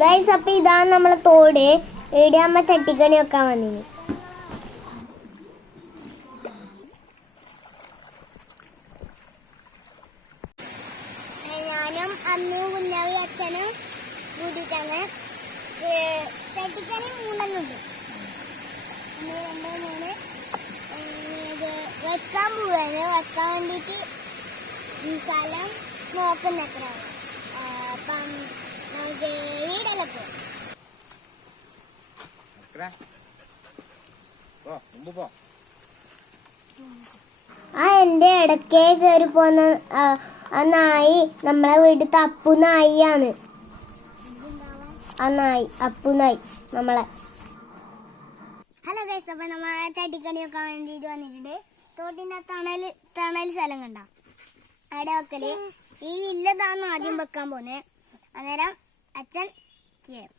Guys, അപ്പൊ ഇതാണ് നമ്മളെ തോട്. ഇവിടെ അമ്മ ചട്ടിക്കണി വെക്കാൻ വന്നിന്. ഞാനും അമ്മയും കുഞ്ഞാവി അച്ഛനും കൂടിയിട്ടാണ്. ചട്ടിക്കണി 3 ഉണ്ട്. 2, 3 ഇത് വെക്കാൻ പോവാണ്. വെക്കാൻ വേണ്ടിട്ട് സ്ഥലം നോക്കുന്ന എത്ര. അപ്പം നമുക്ക് വീടെല്ലാം പോവാം. എന്റെ ഇടക്കേ കയറി പോന്ന ആ നായി നമ്മളെ വീട്ടിലത്തെ അപ്പു നായിയാണ്. ആ നായി അപ്പു നായി നമ്മളെ. ഹലോ ഗൈസ്, അപ്പൊ നമ്മ ചട്ടിക്കണി വെക്കാൻ വേണ്ടിട്ട് വന്നിട്ടുണ്ട്. തോട്ടിന്റെ തണൽ സ്ഥലം കണ്ട അവിടെ വെക്കല്. ഈ വില്ലതാണ് ആദ്യം വെക്കാൻ പോന്നെ. അന്നേരം അച്ഛൻ ചെയ്യും.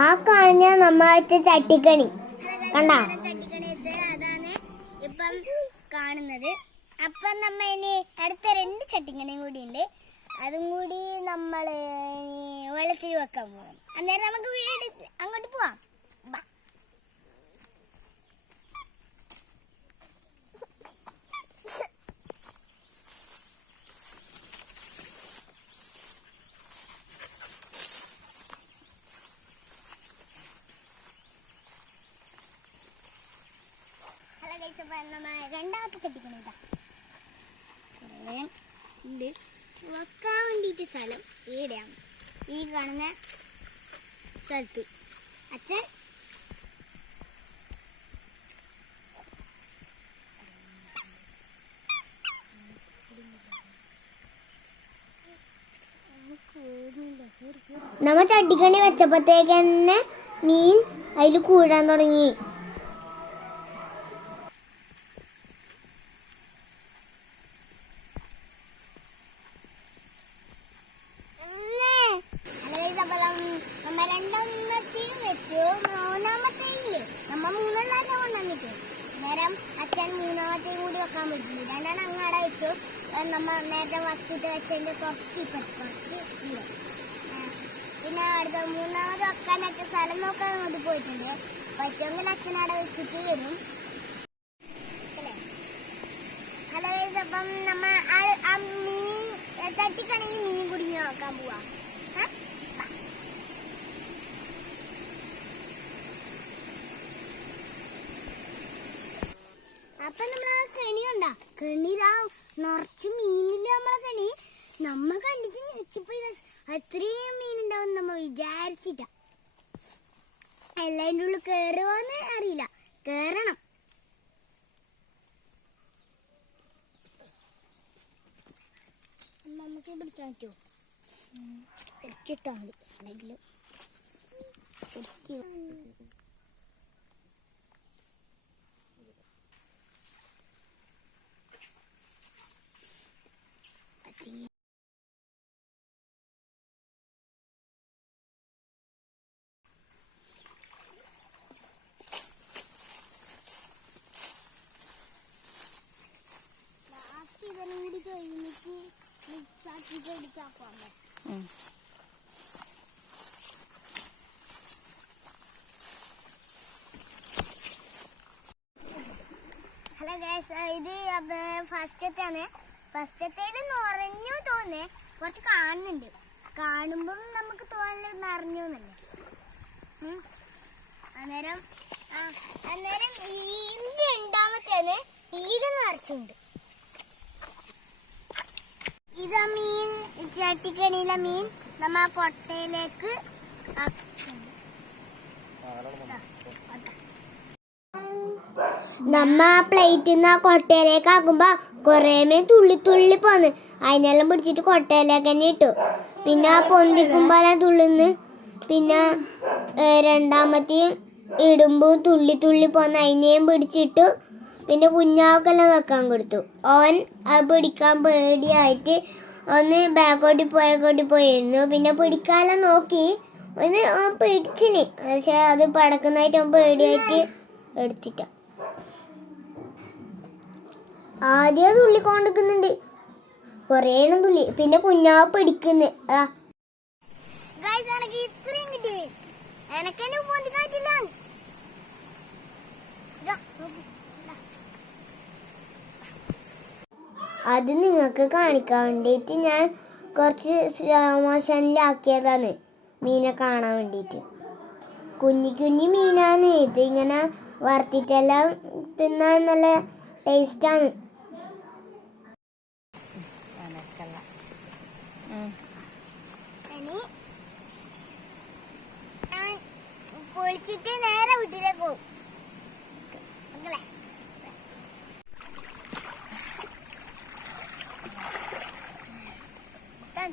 ആ കാണുന്ന നമ്മ വെച്ച ചട്ടിക്കണി കണ്ട. ചട്ടിക്കണി വെച്ച് അതാണ് ഇപ്പം കാണുന്നത്. അപ്പം നമ്മ ഇനി അടുത്ത 2 ചട്ടിക്കണിയും കൂടി ഉണ്ട്. അതും കൂടി നമ്മള് വെള്ളത്തിൽ വെക്കാൻ പോകാം. അന്നേരം നമുക്ക് വീട് അങ്ങോട്ട് പോവാം. നമ്മൾ 2ാമത്തെ ചട്ടിക്കണി ഇതാ ഉണ്ട്. വെക്കാൻ വേണ്ടിയിട്ട് സ്ഥലം ഈടെയാണ്. ഈ കാണുന്ന സ്ഥലത്ത് അച്ഛൻ നമ്മ ചട്ടിക്കണി വെച്ചപ്പോഴത്തേക്ക് തന്നെ മീൻ അതിൽ കൂടാൻ തുടങ്ങി. നമ്മ 2ാമത്തെയും വെച്ചു. 3ാമത്തേയില്ലേ നമ്മ 3 കൊണ്ടുവന്നിട്ട് നേരം അച്ഛൻ 3ാമത്തെയും കൂടി വെക്കാൻ പറ്റില്ല. 2 അങ്ങാടെ വെച്ചു. നമ്മ നേരത്തെ വസ്തുട്ട് വെച്ചതിന്റെ കുറച്ച് ഇല്ല. പിന്നെ അടുത്ത 3ാമത് വെക്കാൻ വെച്ച സ്ഥലം നോക്കാൻ അങ്ങോട്ട് പോയിട്ടുണ്ട്. പറ്റുമെങ്കിൽ അച്ഛൻ അവിടെ വെച്ചിട്ട് വരും. ഹലോ ഗൈസ്, അപ്പം നമ്മ മീൻ ചട്ടിക്കണെങ്കിൽ മീൻ കുടുങ്ങി നോക്കാൻ പോവാ. അപ്പൊ നമ്മളെ കെണി കണ്ട. കെണിയിലാ നിറച്ച് മീനില്ല നമ്മളെ കെണി. നമ്മ കണ്ടിട്ട് ഞെട്ടിപ്പോയി. അത്രയും മീനുണ്ടാവും നമ്മ വിചാരിച്ചിട്ട. എല്ലാതിൻ്റെ ഉള്ളിൽ കയറുവോന്ന് അറിയില്ല. കേറണം. നമുക്ക് പിടിക്കാൻ പറ്റുമോ? ഇറക്കിട്ടാ മതി. ആണെങ്കിലും ഹലോ ഗൈസ്, ഇത് ഫസ്റ്റത്തെയാണ്. ഫസ്റ്റത്തേൽ നിറഞ്ഞു തോന്നേ. കുറച്ച് കാണുന്നുണ്ട്. കാണുമ്പം നമുക്ക് തോന്നല് നിറഞ്ഞു എന്നല്ലേ. അന്നേരം ഇതിന്റെ 2ാമത്തേന് ഈട് നിറച്ചുണ്ട്. ഇതാ മീൻ. ചട്ടിക്കണിയിലെ മീൻ നമ്മ കൊട്ടയിലേക്ക് നമ്മ പ്ലേറ്റിൽ നിന്ന് ആ കൊട്ടയിലേക്ക് ആക്കുമ്പോ കൊറേ മീൻ തുള്ളി പോന്ന്. അതിനെല്ലാം പിടിച്ചിട്ട് കൊട്ടയിലേക്ക് തന്നെ ഇട്ടു. പിന്നെ പൊന്തിക്കുമ്പോ തുള്ളിന്ന്. പിന്നെ 2ാമത്തെയും ഇടുമ്പോ തുള്ളി പോന്ന്. അതിനെയും പിടിച്ചിട്ടു. പിന്നെ കുഞ്ഞാവക്കെല്ലാം വെക്കാൻ കൊടുത്തു. അവൻ അത് പിടിക്കാൻ പേടിയായിട്ട് ഒന്ന് ബാക്കോട്ടി പോയിരുന്നു. പിന്നെ പിടിക്കാതെ നോക്കി ഒന്ന് പിടിച്ചിന്. പക്ഷെ അത് പടക്കുന്നതായിട്ട് അവൻ പേടിയായിട്ട് എടുത്തിട്ട ആദ്യം തുള്ളിക്കൊണ്ടിരിക്കുന്നുണ്ട്, കൊറേ തുള്ളി. പിന്നെ കുഞ്ഞാവ് പിടിക്കുന്നു. അത് നിങ്ങൾക്ക് കാണിക്കാൻ വേണ്ടിയിട്ട് ഞാൻ കുറച്ച് സ്ലോ മോഷനിലാക്കിയതാണ്, മീനെ കാണാൻ വേണ്ടിയിട്ട്. കുഞ്ഞി മീനാണ് ഇത്. ഇങ്ങനെ വറുത്തിട്ടെല്ലാം തിന്നാൻ നല്ല ടേസ്റ്റാണ്. കുളിച്ചിട്ട് നേരെ വീട്ടിലേക്ക് പോകും. Kan,